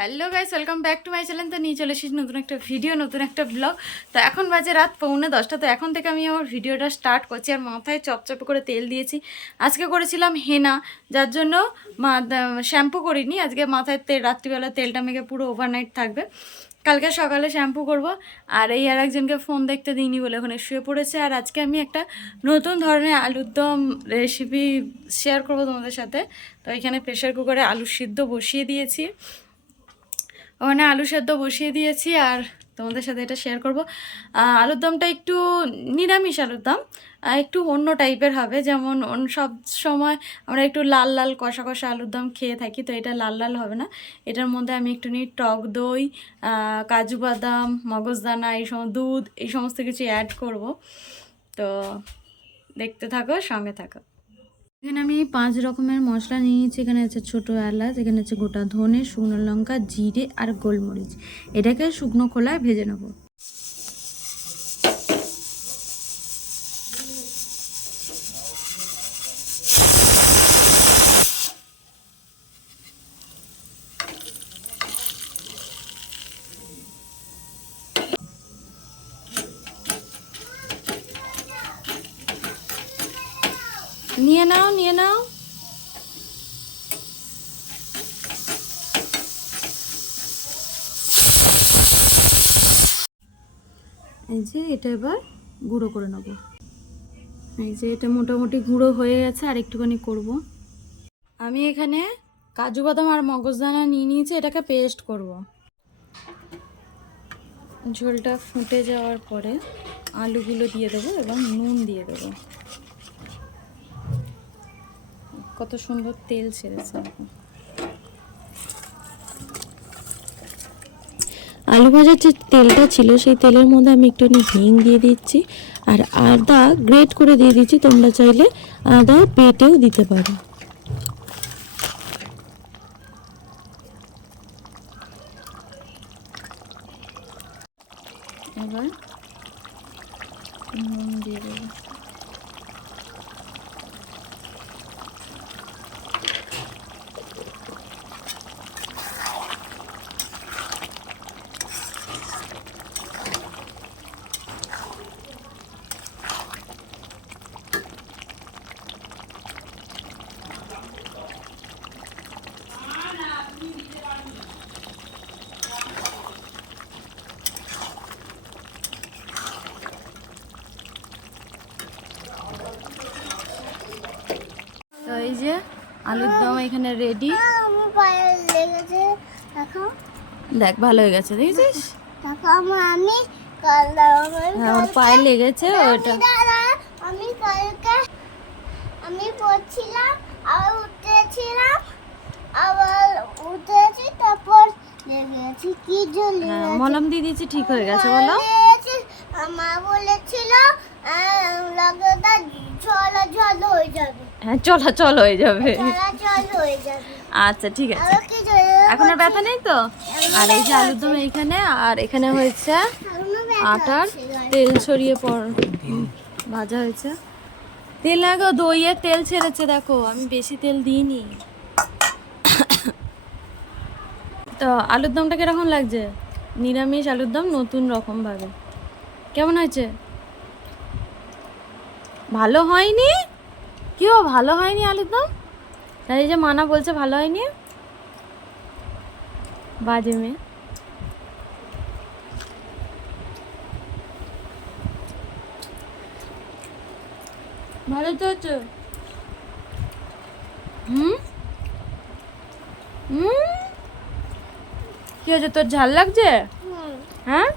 Hello guys, welcome back to my channel. তো নিয়ে চলে এসেছি নতুন একটা ভিডিও, নতুন একটা ব্লগ তো এখন বাজে রাত পৌনে দশটা, তো এখন থেকে আমি আমার ভিডিওটা স্টার্ট করছি আর মাথায় চপচপ করে তেল দিয়েছি। আজকে করেছিলাম হেনা, যার জন্য মা শ্যাম্পু করিনি। আজকে মাথায় তেল রাত্রিবেলা তেলটা মেখে পুরো ওভারনাইট থাকবে। কালকে সকালে শ্যাম্পু করব। আর এই আর একজনকে ফোন দেখতে দিইনি বলে ওখানে শুয়ে পড়েছে। আর আজকে আমি একটা নতুন ধরনের আলুর দম রেসিপি শেয়ার করব তোমাদের সাথে। তো এখানে প্রেশার কুকারে আলু সিদ্ধ বসিয়ে দিয়েছি। ওখানে আলু সেদ্ধ বসিয়ে দিয়েছি আর তোমাদের সাথে এটা শেয়ার করব। আলুর দমটা একটু নিরামিষ আলুর দম একটু অন্য টাইপের হবে। যেমন সব সময় আমরা একটু লাল লাল কষা কষা আলুর দম খেয়ে থাকি, তো এটা লাল লাল হবে না। এটার মধ্যে আমি একটু নিই টক দই কাজু বাদাম মগজদানা এই সম, দুধ, এই সমস্ত কিছু অ্যাড করব। তো দেখতে থাকো, সঙ্গে থাকো। এখানে আমি পাঁচ রকমের মশলা নিয়েছি। এখানে আছে ছোটো এলাচ, এখানে আছে গোটা ধনে, শুকনো লঙ্কা, জিরে আর গোলমরিচ। এটাকে শুকনো খোলায় ভেজে নেব। নিয়ে নাও নিয়ে নাও। এই যে এটা এবার গুঁড়ো করে নেব। এই যে এটা মোটামুটি গুঁড়ো হয়ে গেছে, আর একটুখানি করব। আমি এখানে কাজু বাদাম আর মগজদানা নিয়ে নিয়েছি, এটাকে পেস্ট করব। ঝোলটা ফুটে যাওয়ার পরে আলুগুলো দিয়ে দেবো এবং নুন দিয়ে দেবো। কত সুন্দর তেল ছেড়েছে। আলু ভাজার যে তেলটা ছিল সেই তেলের মধ্যে আমি একটুখানি হিং দিয়ে দিচ্ছি আর আদা গ্রেট করে দিয়ে দিচ্ছি তোমরা চাইলে আদা পেটেও দিতে পারো। এবার নুন দিয়ে দেবো। তো এই যে আলুর দম এখানে রেডি আমার দেখো। ভালো হয়ে গেছে দেখেছিস? দেখো আমার আমি আমার হ্যাঁ, পায়ে লেগেছে ওটা আমি কালকে আমি পড়ছিলাম আবার উঠেছিলাম আবার উঠেছি তারপর লেগেছি কি জল হ্যাঁ, মলম দিয়ে দিয়েছি ঠিক হয়ে গেছে বলো। মা বলেছিল যাবে হ্যাঁ চলাচল হয়ে যাবে। হয়ে যাবে। আচ্ছা ঠিক আছে। এখন আর ব্যথা নেই তো? আর এই যে আলুর দম এইখানে আর এখানে হয়েছে আটার তেল ছড়িয়ে পর ভাজা হয়েছে। তেল না গো দইয়ের তেল ছেড়েছে দেখো আমি বেশি তেল দিইনি। তো আলুর দমটা কীরকম লাগছে? নিরামিষ আলুর দম নতুন রকম ভাবে। কেমন হয়েছে? ভালো হয়নি? কেউ ভালো হয়নি আলুর দম তাই যে মানা বলছে ভালো হয়নি? বাজে মেয়ে। ভালো তো হচ্ছে হুম? হুম? কি হয়েছে তোর ঝাল লাগছে। হ্যাঁ?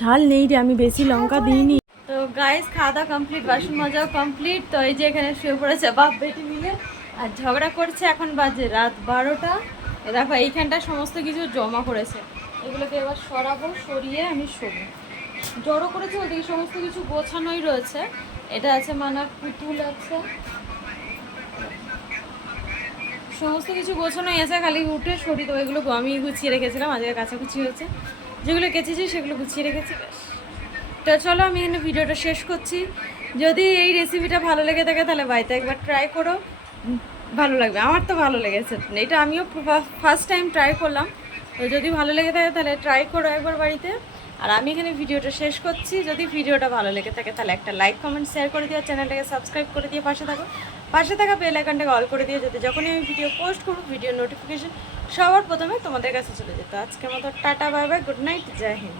ঝাল নেই রে, আমি বেশি লঙ্কা দিইনি। তো গাইস খাওয়া দাওয়া কমপ্লিট বাসন মাজাও কমপ্লিট তো এই যে এখানে শুয়ে পড়েছে বাপ বেটি মিলে। আর ঝগড়া করছে এখন বাজে রাত বারোটা। দেখো এইখানটা সমস্ত কিছু জমা করেছে। এগুলোকে এবার সরাবো, সরিয়ে আমি শোবো। জড়ো করেছে বলতে কি, সমস্ত কিছু গোছানোই রয়েছে। এটা আছে মানার পুতুল আছে। সমস্ত কিছু গোছানো এসে খালি উঠে সরি তো, এগুলো আমি গুছিয়ে রেখেছিলাম, আজকে কাছাকুচি হয়েছে। যেগুলো কেচেছি সেগুলো গুছিয়ে রেখেছি ব্যাস তো চলো, আমি এখানে ভিডিওটা শেষ করছি। যদি এই রেসিপিটা ভালো লেগে থাকে, তাহলে বাড়িতে একবার ট্রাই করো। ভালো লাগবে, আমার তো ভালো লেগেছে। এটা আমিও ফার্স্ট টাইম ট্রাই করলাম। তো যদি ভালো লেগে থাকে, তাহলে ট্রাই করো একবার বাড়িতে। আর আমি এখানে ভিডিওটা শেষ করছি। যদি ভিডিওটা ভালো লেগে থাকে, তাহলে একটা লাইক কমেন্ট শেয়ার করে দিও। চ্যানেলটাকে সাবস্ক্রাইব করে দিয়ে পাশে থাকো। পাশে থাকা বেল আইকনটাকে অল করে দিয়ে যাতে যখনই আমি ভিডিও পোস্ট করব ভিডিও নোটিফিকেশন সবার প্রথমে তোমাদের কাছে চলে যেত। আজকের মতো tata bye bye good night Jai Hind.